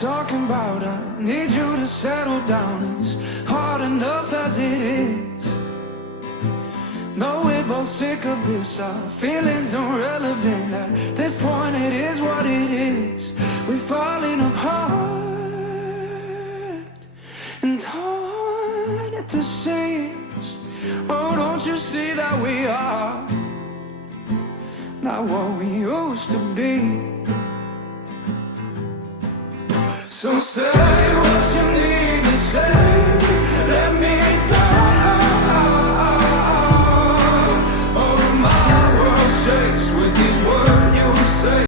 talking about. I need you to settle down. It's hard enough as it is. No, we're both sick of this. Our feelings irrelevant. At this point it is what it is. We're falling apart and torn at the seams. Oh, don't you see that we are not what we used to be? So stay.